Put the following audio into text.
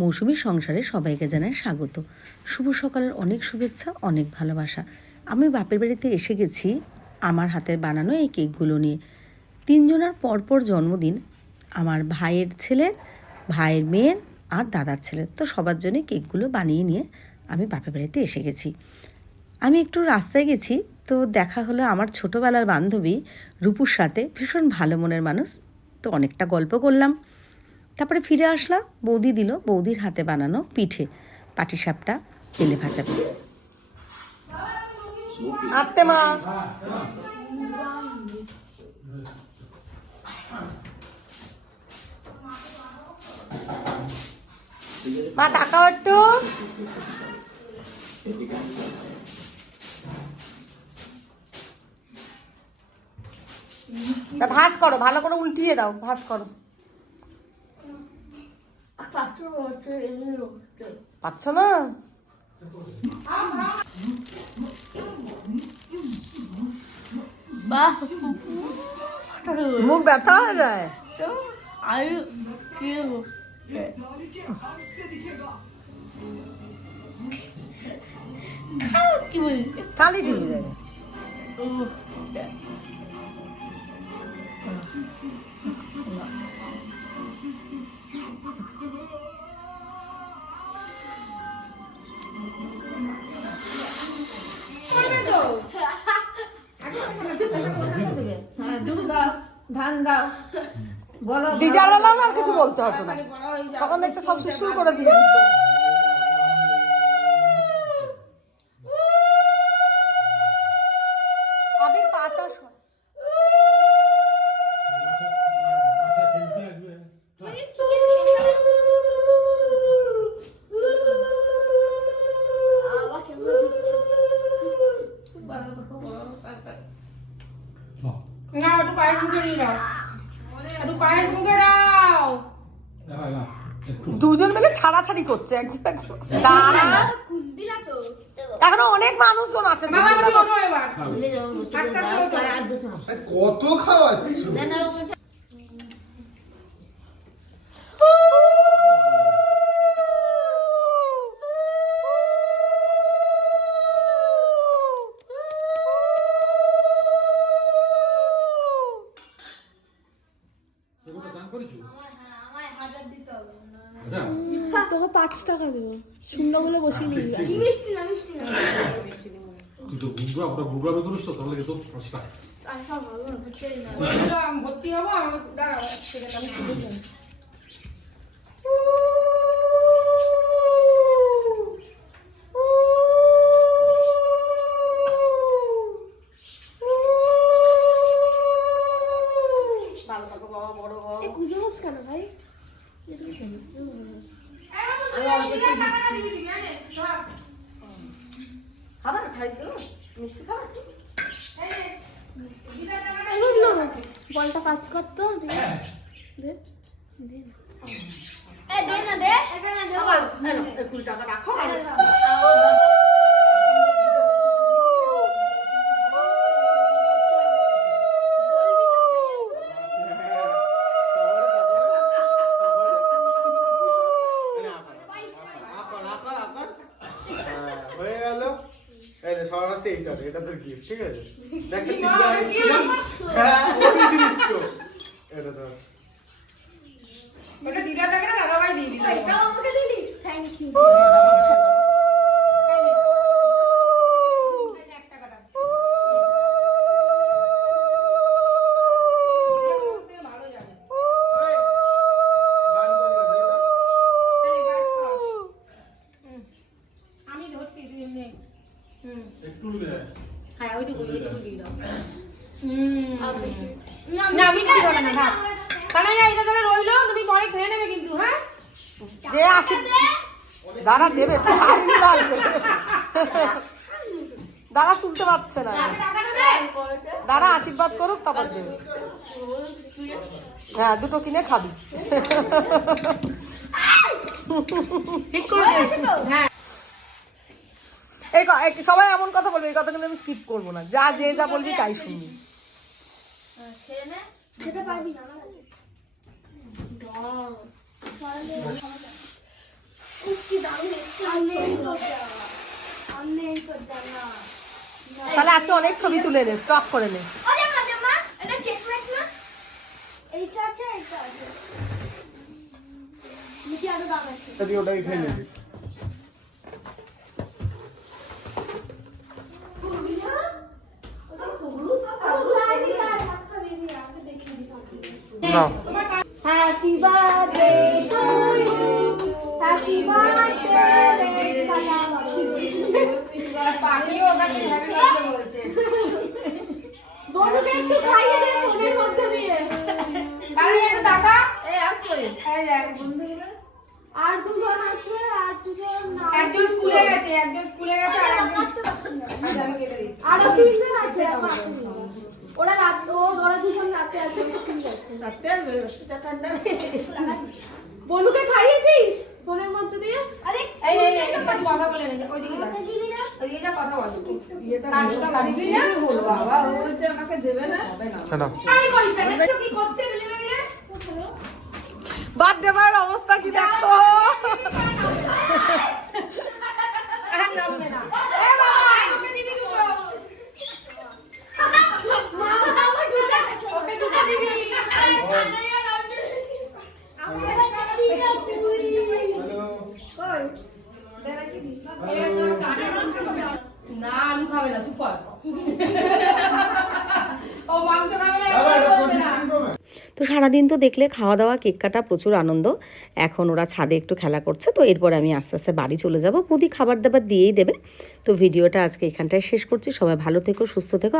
মৌসুমীর সংসারে সবাইকে জানায় স্বাগত। শুভ সকালের অনেক শুভেচ্ছা, অনেক ভালোবাসা। আমি বাপের বাড়িতে এসে গেছি আমার হাতের বানানো এই কেকগুলো নিয়ে। 3 জনের পরপর জন্মদিন, আমার ভাইয়ের ছেলের, ভাইয়ের মেয়ের আর দাদার ছেলের। তো সবার জন্যে কেকগুলো বানিয়ে নিয়ে আমি বাপের বাড়িতে এসে গেছি। আমি একটু রাস্তায় গেছি, তো দেখা হলো আমার ছোটোবেলার বান্ধবী রূপুর সাথে। ভীষণ ভালো মনের মানুষ, তো অনেকটা গল্প করলাম। তারপরে ফিরে আসলাম, বৌদি দিল বৌদির হাতে বানানো পিঠে, পাটিসাপটা, তেলে ভাজা। আত্তে মা মা তাকাও একটু। ভাজ করো, ভালো করে উল্টিয়ে দাও, ভাজ করো। পাচ্ছ না? মুখ ব্যথা হয়ে যায়। খালি দিবি যায়। ধান দাও, ডিজার বানাও না, আর কিছু বলতে হতো না, তখন দেখতে সব শুরু করে দিয়ে দিত। আবির পাটা দুজন মিলে ছাড়াছাড়ি করছে এখনো অনেক মানুষজন আছে। কত খাওয়া তোকে 5 টাকা দেবো, শূন্য বলে বসিয়ে নিবি। মিষ্টি না, মিষ্টি না, তুই তো গুগলা ওটা গুগলাবে করিস তো, তাহলে তো 5 টাকা। আচ্ছা ভালো হচ্ছে না, আমি ভর্তি হবো, আমাকে দাঁড়াও সেটা আমি খুলে দেব। ভালো থাকো বাবা, বড় হও। এই কুজো হোস কেন ভাই? খাবার খাই তো, মিষ্টি খাবার। বলটা পাস করতো, দে দে দে না, দে এখানে দে। 20 টাকা রাখো। হয়ে গেল। এই নে সবার কাছে এইটা, এটা তোর গিফট, ঠিক আছে? দেখ চিন্তা আইসক্রিম। হ্যাঁ, ওই জিনিস তো। এটা তো ওটা দিদার টাকাটা দাদা ভাই দিয়ে দিল। এটা আমাকে দিলি, থ্যাংক ইউ। একটু দে। হ্যাঁ, ওইটুকু দিয়ে দাও। না না, মিষ্টি হবে না, ভাত। কানাইয়া, এটা তাহলে রইলো, তুমি পরে খেয়ে নেবে কিন্তু, হ্যাঁ? যে আসি দাঁড়া দেবে, দাঁড়া তুলতে পারছে না, দাঁড়া আশীর্বাদ করুক তারপর দেবে। হ্যাঁ, দুটো কিনে খাবি। ঠিক করে দিয়েছি তো? হ্যাঁ। সবাই এমন কথা বলবে, এই কথা কিন্তু আমি স্কিপ করবো না, যা যে যা বলবি তাই শুনবি। খেতে পারবি না, আমার তাহলে আজকে অনেক ছবি তুলে নে, স্টক করে নে। এইটা আছে এইটা আছে নিচে আরো দাম আছে তুই ওটাই খেয়ে নিবি। না happy birthday to you happy birthday পাখিও ওখানে হ্যাপি বার্থডে বলছে। বনুকে একটু খাইয়ে দে ফোনের মধ্যে দিয়ে আরে একটু টাকা এই আর কই এই দেখ বন্ধুগুলো আর দুজন আছে আর দুজন একজন স্কুলে গেছে আর একজন আজ আমি কেটে দিচ্ছি। আরো তিনজন আছে আমার ওরা দুজন রাতে আসবে স্কুল যাচ্ছে রাতে আসবে রোদটা ঠান্ডা। বনুকে খাইয়েছিস ফোনের মধ্যে দিয়ে আরে এই একটু কথা বলে নে, ওইদিকে যা ওইদিকে যা কথা বল। কাজটা কাটবি না বাবা, ও বলছে আমাকে দেবে না। না আমি করিস না, দেখছো কি করছে দুজনে মিলে। বার্থডে বয়ের অবস্থা কি দেখো। আর নামবে না। এ বাবা ওকে দিবি দুটো, ওকে দুটো দিবি। না আমি খাবে না, চুপ কর। ও মাংস খাবে না, বলবে না। তো সারাদিন তো দেখলে খাওয়া দাওয়া কেক কাটা প্রচুর আনন্দ। এখন ওরা ছাদে একটু খেলা করছে, তো এরপর আমি আস্তে আস্তে বাড়ি চলে যাব। পুদি খাবার দাবার দিয়েই দেবে। তো ভিডিওটা আজকে এখানটায় শেষ করছি। সবাই ভালো থেকো, সুস্থ থেকো।